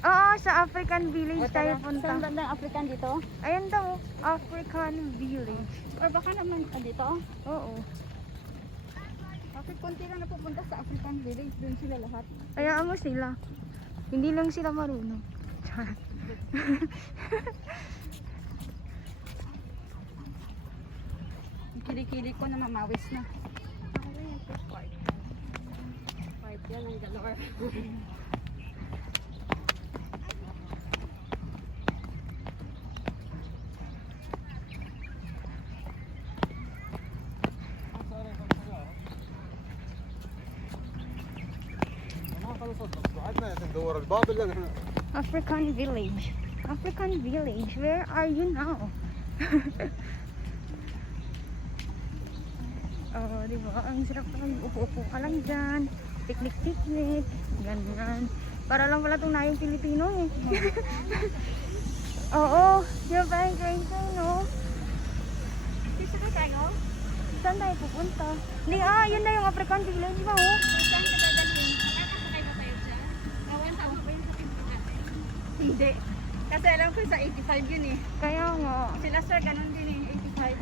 Oo, sa African Village tayo punta. Saan banda yung African dito? Ayan daw, African Village. Or baka naman dito? Oo. Bakit konti lang napupunta sa African Village? Doon sila lahat. Kaya mo sila. Hindi lang sila marunong. Ang kilikili ko na mamawis na. Part yan ang galore. African Village. African Village, where are you now? Oh, di ba? Ang sarap lang. Upo-upo ka lang dyan. Picnic-picnic. Ganyan. Para lang pala itong na yung Pilipino eh. Oo. Yung parang crazy, no? Sisa ka tayo? Saan tayo pupunta? Hindi, yun na yung African Village ba, oh? Saan ka dadalhin? Nakakasakay ba tayo dyan? Awan, tama ba yung sakit ko natin? Hindi. Kasi alam ko sa 85 yun eh. Kaya nga. Sila sir, ganun din eh, 85.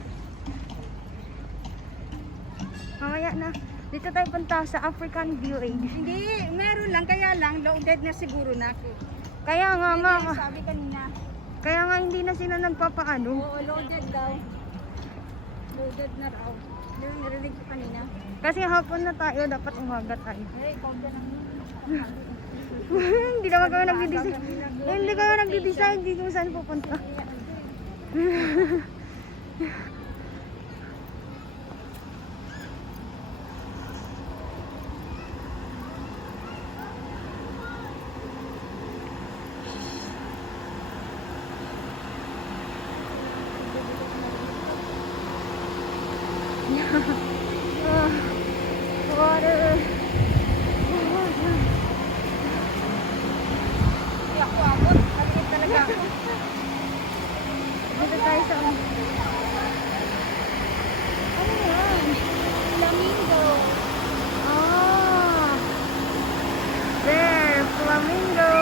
Mamaya na. Dito tayo punta sa African Village. Hindi, meron lang. Kaya lang, loaded na siguro na ako. Kaya nga, Hindi, sabi kanina. kaya nga hindi na sila nagpapaano. Oo, loaded daw. Loaded na raw. Yung narinig ko kanina. Kasi hapon na tayo, dapat umaga tayo. Eh, ikaw dyan ang Hindi naman kami nagde-decide. Hindi kami nagde-decide dito kung saan pupunta. Water. Hindi ako abot. Maliit talaga ako. Dito tayo sa... Ano yan? Flamingo. Ah! There, flamingo!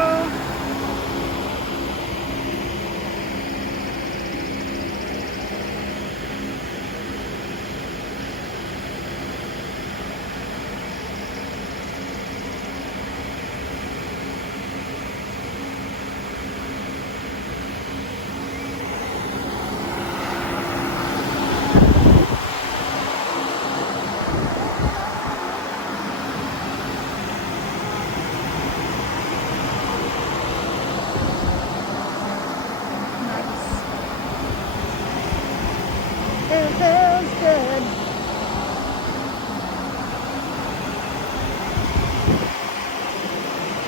It feels good.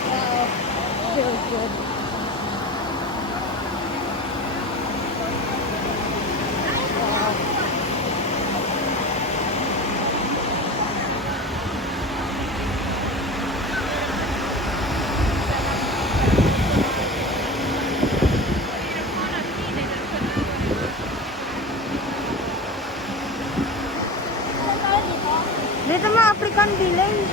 Wow, feels good. Wow. Dito mga African Village.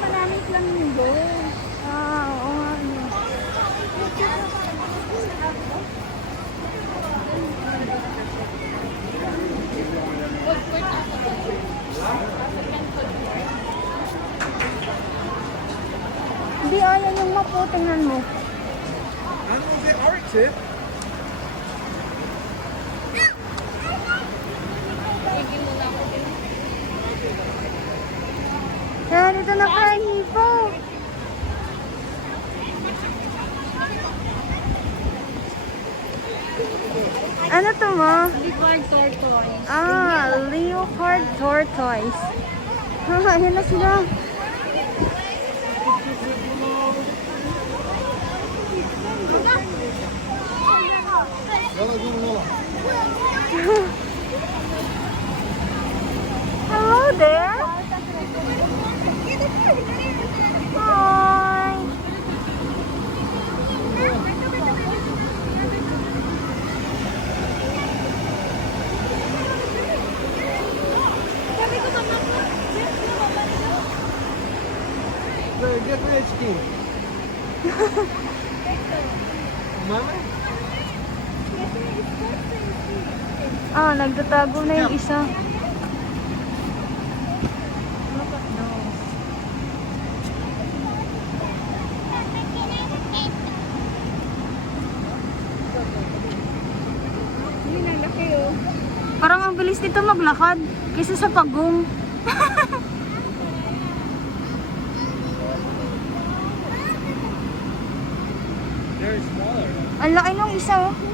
Maraming flamingo. Oo nga. Hindi, ayan yung map, oh, tingnan mo. Kaya dito na kay Hipo. Ano to mo? Leopard tortoise. Leopard tortoise. Ayan na sila. Hello there. Hi. get rich king. Mama? Ah, nagtatago na yung isa. Yun ang laki oh. Parang ang bilis nito maglakad kaysa sa pagong. They're smaller. Ang laki nung isa oh.